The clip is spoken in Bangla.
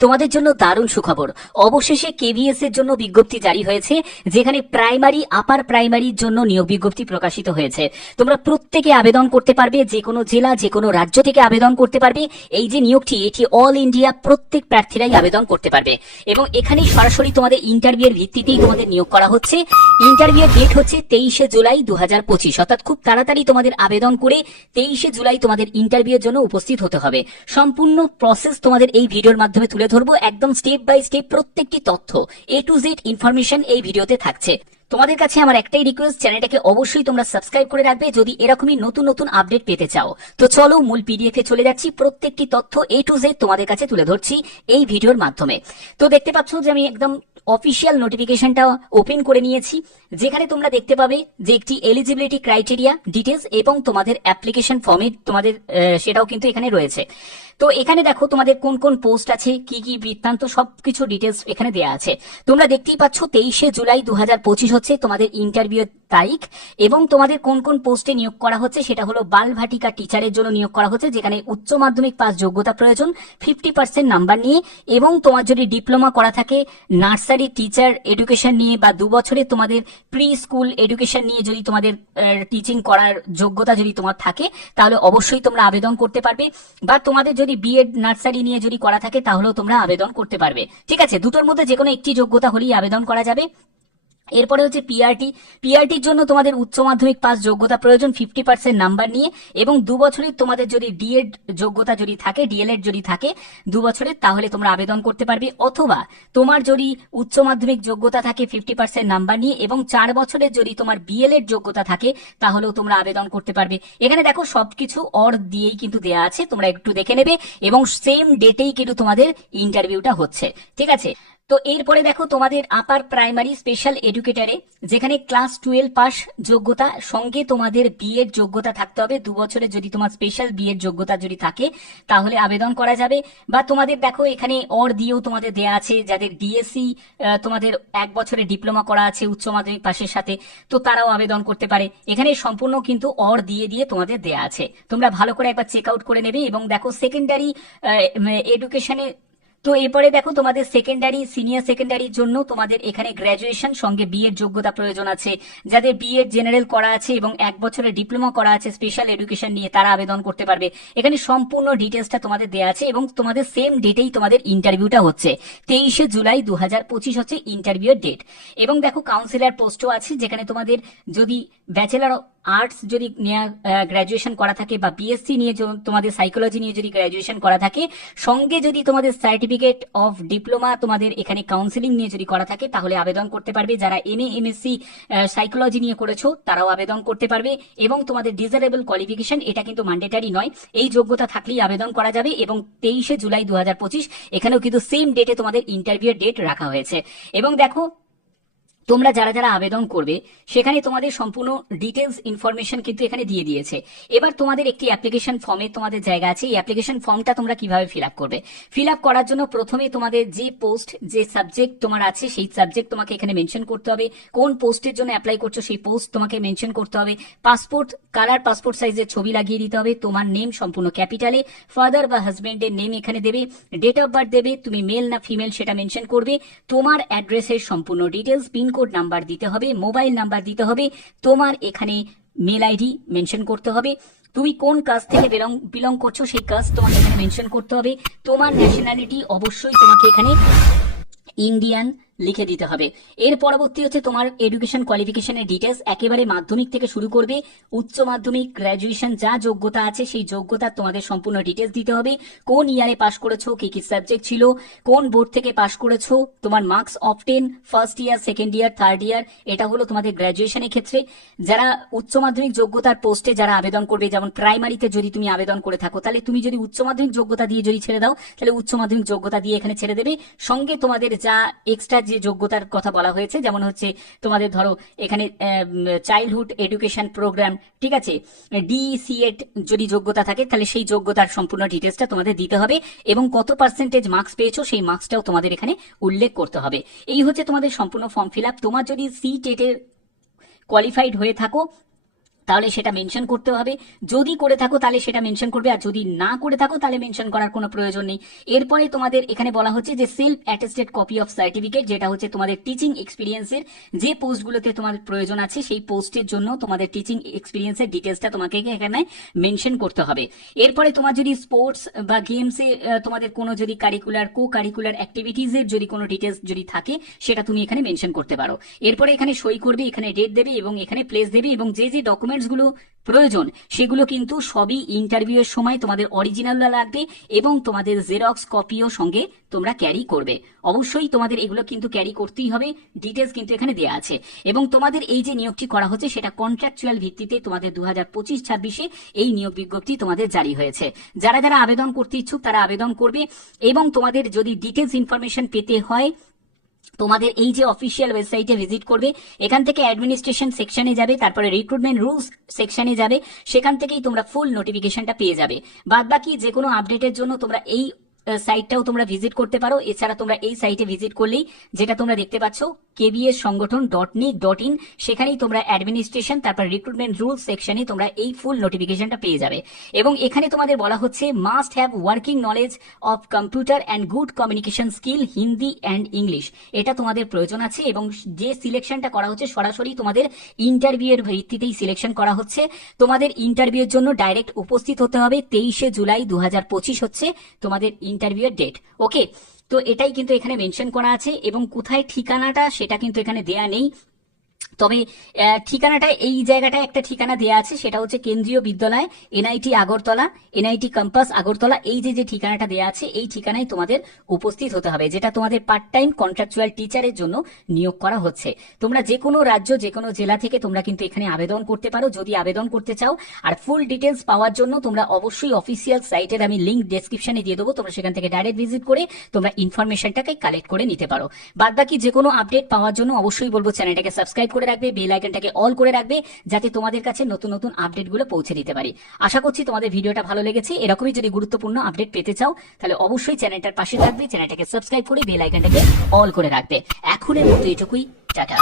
তোমাদের জন্য দারুণ সুখবর। অবশেষে কেভিএস এর জন্য বিজ্ঞপ্তি জারি হয়েছে, যেখানে প্রাইমারি, আপার প্রাইমারির জন্য নিয়োগ বিজ্ঞপ্তি প্রকাশিত হয়েছে। তোমরা প্রত্যেকে আবেদন করতে পারবে যে কোনো জেলা যে কোনো রাজ্য থেকে আবেদন করতে পারবে। এই যে নিয়োগটি, এটি অল ইন্ডিয়া প্রত্যেক প্রার্থীরাই আবেদন করতে পারবে। এবং এখানেই সরাসরি তোমাদের ইন্টারভিউ এর ভিত্তিতেই তোমাদের নিয়োগ করা হচ্ছে। ইন্টারভিউয়ের ডেট হচ্ছে তেইশে জুলাই দু হাজার পঁচিশ। অর্থাৎ খুব তাড়াতাড়ি তোমাদের আবেদন করে তেইশে জুলাই তোমাদের ইন্টারভিউ এর জন্য উপস্থিত হতে হবে। সম্পূর্ণ প্রসেস তোমাদের এই ভিডিওর মাধ্যমে তুলে ধরবো একদম স্টেপ বাই স্টেপ প্রত্যেকটি তথ্য এ টু জেড ইনফরমেশন এই ভিডিওতে থাকছে। তোমাদের কাছে আমার একটাই রিকোয়েস্ট চ্যানেলটাকে অবশ্যই তোমরা সাবস্ক্রাইব করে রাখবে যদি এরকমই নতুন নতুন আপডেট পেতে চাও। তো চলো মূল পিডিএফ এ চলে যাচ্ছি, প্রত্যেকটি তথ্য এ টু জেড তোমাদের কাছে তুলে ধরছি এই ভিডিওর মাধ্যমে। তো দেখতে পাচ্ছ যে আমি একদম অফিসিয়াল নোটিফিকেশনটা ওপেন করে নিয়েছি। যেখানে তোমরা দেখতে পাবে যে একটি এলিজিবিলিটি ক্রাইটেরিয়া ডিটেলস এবং তোমাদের অ্যাপ্লিকেশন ফর্মে তোমাদের সেটাও কিন্তু এখানে রয়েছে। তো এখানে দেখো তোমাদের কোন কোন পোস্ট আছে, কি কি বৃত্তান্ত, সবকিছু ডিটেলস এখানে দেওয়া আছে। তোমরা দেখতেই পাচ্ছ তেইশে জুলাই দু হাজার পঁচিশ হচ্ছে তোমাদের ইন্টারভিউ তারিখ এবং তোমাদের কোন কোন পোস্টে নিয়োগ করা হচ্ছে, সেটা হলো বালভাটিকা টিচারের জন্য নিয়োগ করা হচ্ছে, যেখানে উচ্চ মাধ্যমিক পাস যোগ্যতা প্রয়োজন ফিফটি পার্সেন্ট নাম্বার নিয়ে এবং তোমার যদি ডিপ্লোমা করা থাকে নার্সারি টিচার এডুকেশন নিয়ে বা দু বছরে তোমাদের প্রি স্কুল এডুকেশন নিয়ে যদি তোমাদের টিচিং করার যোগ্যতা যদি তোমার থাকে, তাহলে অবশ্যই তোমরা আবেদন করতে পারবে। বা তোমাদের যদি বিএড নার্সারি নিয়ে যদি করা থাকে, তাহলেও তোমরা আবেদন করতে পারবে। ঠিক আছে? দুটোর মধ্যে যে কোনো একটি যোগ্যতা হলেই আবেদন করা যাবে। এরপরে হচ্ছে পিআরটি পিআরটির জন্য তোমাদের উচ্চ মাধ্যমিক পাস যোগ্যতা প্রয়োজন ফিফটি পার্সেন্ট নাম্বার নিয়ে এবং দু বছরের তোমাদের যদি ডিএড যোগ্যতা যদি থাকে ডিএলএড যদি থাকে দু বছরের, তাহলে তোমরা আবেদন করতে পারবে। অথবা তোমার যদি উচ্চ মাধ্যমিক যোগ্যতা থাকে ফিফটি পার্সেন্ট নাম্বার নিয়ে এবং চার বছরের যদি তোমার বিএলএড যোগ্যতা থাকে, তাহলেও তোমরা আবেদন করতে পারবে। এখানে দেখো সবকিছু অর দিয়েই কিন্তু দেয়া আছে, তোমরা একটু দেখে নেবে এবং সেম ডেটেই কিন্তু তোমাদের ইন্টারভিউটা হচ্ছে। ঠিক আছে? তো এরপরে দেখো তোমাদের আপার প্রাইমারি স্পেশাল এডুকেটরে যেখানে ক্লাস টুয়েলভ পাস যোগ্যতা, সঙ্গে তোমাদের বিএড যোগ্যতা থাকতে হবে। দু বছরে যদি তোমার স্পেশাল বিএড যোগ্যতা যদি থাকে, তাহলে আবেদন করা যাবে। বা তোমাদের দেখো এখানে অর দিয়েও তোমাদের দেয়া আছে, যাদের ডিএসসি তোমাদের এক বছরে ডিপ্লোমা করা আছে উচ্চ মাধ্যমিক পাশের সাথে, তো তারাও আবেদন করতে পারে। এখানে সম্পূর্ণ কিন্তু অর দিয়ে দিয়ে তোমাদের দেয়া আছে। তোমরা ভালো করে একবার চেক আউট করে নেবে এবং দেখো সেকেন্ডারি এডুকেশনে তো এরপরে দেখো তোমাদের সেকেন্ডারি সিনিয়র সেকেন্ডারির জন্য তোমাদের এখানে গ্র্যাজুয়েশন সঙ্গে বিএড যোগ্যতা প্রয়োজন আছে। যাদের বিএড জেনারেল করা আছে এবং এক বছরের ডিপ্লোমা করা আছে স্পেশাল এডুকেশন নিয়ে তারা আবেদন করতে পারবে। এখানে সম্পূর্ণ ডিটেলসটা তোমাদের দেওয়া আছে এবং তোমাদের সেম ডেটেই তোমাদের ইন্টারভিউটা হচ্ছে। তেইশে জুলাই দু হাজার পঁচিশ হচ্ছে ইন্টারভিউর ডেট এবং দেখো কাউন্সিলর পোস্টও আছে যেখানে তোমাদের যদি ব্যাচেলার আর্টস যদি নেওয়া গ্র্যাজুয়েশন করা থাকে বা বিএসসি নিয়ে তোমাদের সাইকোলজি নিয়ে যদি গ্র্যাজুয়েশন করা থাকে, সঙ্গে যদি তোমাদের সার্টিফিকেট অফ ডিপ্লোমা তোমাদের এখানে কাউন্সিলিং নিয়ে যদি করা থাকে, তাহলে আবেদন করতে পারবে। যারা এম এমএসসি সাইকোলজি নিয়ে করেছ, তারাও আবেদন করতে পারবে। এবং তোমাদের ডিজারেবল কোয়ালিফিকেশন এটা কিন্তু ম্যান্ডেটারি নয়। এই যোগ্যতা থাকলেই আবেদন করা যাবে এবং তেইশে জুলাই দু হাজার পঁচিশ, এখানেও কিন্তু সেম ডেটে তোমাদের ইন্টারভিউ ডেট রাখা হয়েছে। এবং দেখো তোমরা যারা যারা আবেদন করবে, সেখানে তোমাদের সম্পূর্ণ ডিটেলস ইনফরমেশন কিন্তু এখানে দিয়ে দিয়েছে। এবার তোমাদের একটি অ্যাপ্লিকেশন ফর্মে তোমাদের জায়গা আছে। এই অ্যাপ্লিকেশন ফর্মটা তোমরা কীভাবে ফিল করবে? ফিল করার জন্য প্রথমে তোমাদের যে পোস্ট যে সাবজেক্ট তোমার আছে, সেই সাবজেক্ট তোমাকে এখানে মেনশন করতে হবে। কোন পোস্টের জন্য অ্যাপ্লাই করছ, সেই পোস্ট তোমাকে মেনশন করতে হবে। পাসপোর্ট কালার পাসপোর্ট সাইজের ছবি লাগিয়ে দিতে হবে। তোমার নেম সম্পূর্ণ ক্যাপিটালে ফাদার বা হাজবেন্ডের নেম এখানে দেবে। ডেট অফ বার্থ দেবে। তুমি মেল না ফিমেল সেটা মেনশন করবে। তোমার অ্যাড্রেসের সম্পূর্ণ ডিটেলস পিনকোড নাম্বার দিতে হবে মোবাইল নাম্বার দিতে হবে, তোমার এখানে মেল আইডি মেনশন করতে হবে। তুমি কোন কাজ থেকে বিলং বিলং করছ সেই কাজ তোমাকে এখানে মেনশন করতে হবে। তোমার ন্যাশনালিটি অবশ্যই তোমাকে এখানে ইন্ডিয়ান লিখে দিতে হবে। এর পরবর্তী হচ্ছে তোমার এডুকেশন কোয়ালিফিকেশনের ডিটেলস একেবারে মাধ্যমিক থেকে শুরু করবে। উচ্চ মাধ্যমিক গ্র্যাজুয়েশন যা যোগ্যতা আছে সেই যোগ্যতা তোমাদের সম্পূর্ণ ডিটেলস দিতে হবে। কোন ইয়ারে পাশ করেছ, কি কি সাবজেক্ট ছিল, কোন বোর্ড থেকে পাশ করেছ, তোমার marks of first year second year third year এটা হলো তোমাদের গ্র্যাজুয়েশনের ক্ষেত্রে। যারা উচ্চ মাধ্যমিক যোগ্যতার পোস্টে যারা আবেদন করবে, যেমন প্রাইমারিতে যদি তুমি আবেদন করে থাকো, তাহলে তুমি যদি উচ্চ মাধ্যমিক যোগ্যতা দিয়ে যদি ছেড়ে দাও, তাহলে উচ্চ মাধ্যমিক যোগ্যতা দিয়ে এখানে ছেড়ে দেবে। সঙ্গে তোমাদের যা এক্সট্রা যে যোগ্যতার কথা বলা হয়েছে, যেমন হচ্ছে তোমাদের ধরো এখানে চাইল্ডহুড এডুকেশন প্রোগ্রাম ঠিক আছে? ডিসিএড যদি যোগ্যতা থাকে, তাহলে সেই যোগ্যতার সম্পূর্ণ ডিটেলসটা তোমাদের দিতে হবে এবং কত পার্সেন্টেজ মার্কস পেয়েছ সেই মার্কসটাও তোমাদের এখানে উল্লেখ করতে হবে। এই হচ্ছে তোমাদের সম্পূর্ণ ফর্ম ফিল আপ তোমার যদি সি টেটের কোয়ালিফাইড হয়ে থাকো তাহলে সেটা মেনশন করতে হবে। যদি করে থাকো তাহলে সেটা মেনশন করবে, আর যদি না করে থাকো তাহলে মেনশন করার কোনো প্রয়োজন নেই। এরপরে তোমাদের এখানে বলা হচ্ছে যে self attested copy of certificate যেটা হচ্ছে তোমাদের টিচিং এক্সপিরিয়েন্সের যে পোস্টগুলোতে তোমার প্রয়োজন আছে, সেই পোস্টের জন্য তোমাদের টিচিং এক্সপিরিয়েন্সের ডিটেলসটা তোমাকে এখানে মেনশন করতে হবে। এরপরে তোমার যদি স্পোর্টস বা গেমসে তোমাদের কোনো যদি কারিকুলার কো কারিকুলার অ্যাক্টিভিটিজের যদি কোনো ডিটেলস যদি থাকে, সেটা তুমি এখানে মেনশন করতে পারো। এরপরে এখানে সই করবে, এখানে ডেট দেবে এবং এখানে প্লেস দেবে এবং যে যে ডকুমেন্টসগুলো প্রয়োজন, সেগুলো কিন্তু সবই ইন্টারভিউ এর সময় তোমাদের অরিজিনাল লাগবে এবং তোমাদের জেরক্স কপিও সঙ্গে তোমরা ক্যারি করবে। অবশ্যই তোমাদের এগুলো কিন্তু ক্যারি করতেই হবে ডিটেলস কিন্তু এখানে দেওয়া আছে। এবং তোমাদের এই যে নিয়োগটি করা হচ্ছে, সেটা কন্ট্রাকচুয়াল ভিত্তিতে তোমাদের দু হাজার পঁচিশ ছাব্বিশে এই নিয়োগ বিজ্ঞপ্তি তোমাদের জারি হয়েছে। যারা যারা আবেদন করতে ইচ্ছুক তারা আবেদন করবে এবং তোমাদের যদি ডিটেলস ইনফরমেশন পেতে হয় তোমাদের এই যে অফিসিয়াল ওয়েবসাইটে ভিজিট করবে, এখান থেকে অ্যাডমিনিস্ট্রেশন সেকশনে যাবে, তারপরে রিক্রুটমেন্ট রুলস সেকশনে যাবে, সেখান থেকেই তোমরা ফুল নোটিফিকেশনটা পেয়ে যাবে। বাদ বাকি যে কোনো আপডেটের জন্য তোমরা এই সাইটটাও তোমরা ভিজিট করতে পারো। এছাড়া তোমরা এই সাইটে ভিজিট করলেই যেটা তোমরা দেখতে পাচ্ছ কেবিএস সংগঠন ডট নিক ডট ইন সেখানেই তোমরা অ্যাডমিনিস্ট্রেশন তারপর রিক্রুটমেন্ট রুলস সেকশনে তোমরা এই ফুল নোটিফিকেশনটা পেয়ে যাবে। এবং এখানে তোমাদের বলা হচ্ছে must have working knowledge of computer and good communication skill Hindi and English এটা তোমাদের প্রয়োজন আছে এবং যে সিলেকশনটা করা হচ্ছে সরাসরি তোমাদের ইন্টারভিউ এর ভিত্তিতেই সিলেকশন করা হচ্ছে। তোমাদের ইন্টারভিউ এর জন্য ডাইরেক্ট উপস্থিত হতে হবে তেইশে জুলাই দু হাজার পঁচিশ হচ্ছে তোমাদের ইন্টারভিউ এর ডেট ওকে তো এটাই কিন্তু এখানে মেনশন করা আছে এবং কোথায় ঠিকানাটা সেটা কিন্তু এখানে দেয়া নেই। তবে ঠিকানাটা এই জায়গাটায় একটা ঠিকানা দেওয়া আছে, সেটা হচ্ছে Kendriya Vidyalaya, NIT Agartala, NIT campus Agartala, এই যে যে ঠিকানাটা দেওয়া আছে, এই ঠিকানায় তোমাদের উপস্থিত হতে হবে, যেটা তোমাদের পার্ট টাইম কন্ট্রাকচুয়াল টিচারের জন্য নিয়োগ করা হচ্ছে। তোমরা যে কোনো রাজ্য যে কোনো জেলা থেকে তোমরা কিন্তু এখানে আবেদন করতে পারো, যদি আবেদন করতে চাও, আর ফুল ডিটেলস পাওয়ার জন্য তোমরা অবশ্যই অফিসিয়াল সাইটের আমি লিঙ্ক ডেসক্রিপশনে দিয়ে দেবো, তোমরা সেখান থেকে ডাইরেক্ট ভিজিট করে তোমরা ইনফরমেশনটাকে কালেক্ট করে নিতে পারো। বাদ বাকি যে কোনো আপডেট পাওয়ার জন্য অবশ্যই বলব চ্যানেলটাকে সাবস্ক্রাইব করে রাখবে, বেল আইকনটাকে অল করে রাখবে, যাতে তোমাদের কাছে নতুন নতুন আপডেটগুলো পৌঁছে দিতে পারি। আশা করছি তোমাদের ভিডিওটা ভালো লেগেছে। এরকমই যদি গুরুত্বপূর্ণ আপডেট পেতে চাও, তাহলে অবশ্যই চ্যানেলটার পাশে থাকবে। চ্যানেলটাকে সাবস্ক্রাইব করে বেল আইকনটাকে অল করে রাখবে। এখনের মতো এটুকুই। টাটা।